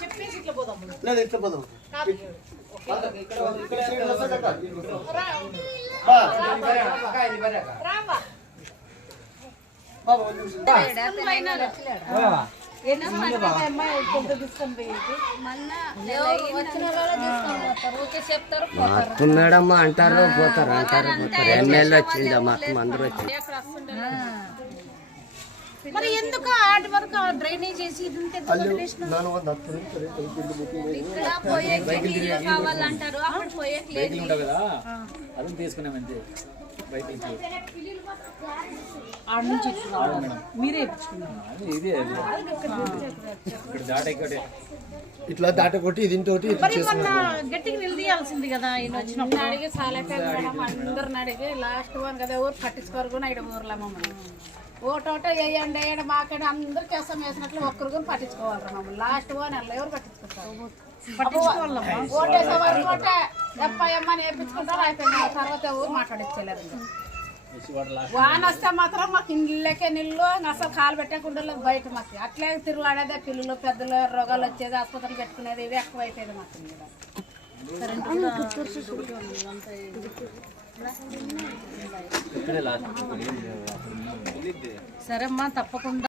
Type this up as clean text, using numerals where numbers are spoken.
చెప్పేసి ఇట్లా పోదాం లేదు ఇట్లా పోదాం మేడమ్మ అంటారు పోతారు అంటారు పోతారు ఎమ్మెల్యే వచ్చిందమ్మా అందరూ వచ్చింది. మరి ఎందుకు ఆటి వరకు డ్రైనేజ్ చేసి కావాలంటారు అప్పుడు పోయేట్లేదు కదా అది తీసుకున్నామంతే మీరే ఇట్లా దాటకొట్టి ఇది ఇంకోటి గట్టిగా నిలదీయాల్సింది కదా ఈయన వచ్చినప్పుడు అడిగి చాలా టైం అందరిని అడిగి లాస్ట్ వన్ కదా ఊరు పట్టించుకోరు కూడా ఇక్కడ ఊర్లో మమ్మల్ని ఓటోటో వేయండి వేయండి మాకండి అందరు కేసం వేసినట్లు ఒక్కరు కూడా పట్టించుకోవాలి మమ్మల్ని లాస్ట్ వన్ అలా ఎవరు పట్టించుకుంటారు ఓటేసే వరకు ఓటే ఎప్పయమ్మని వేయించుకుంటారు అయిపోయింది తర్వాత ఊరు మాట్లాడించలేరు వాన వస్తే మాత్రం మాకు ఇళ్ళకే నీళ్ళు అసలు కాలు పెట్టకుండా బయట మాకు అట్లే తిరుగులాడేదే పిల్లలు పెద్దలు రోగాలు వచ్చేది ఆసుపత్రులు పెట్టుకునేది ఇవి ఎక్కువ అయిపోయింది మాకు సరే అమ్మా తప్పకుండా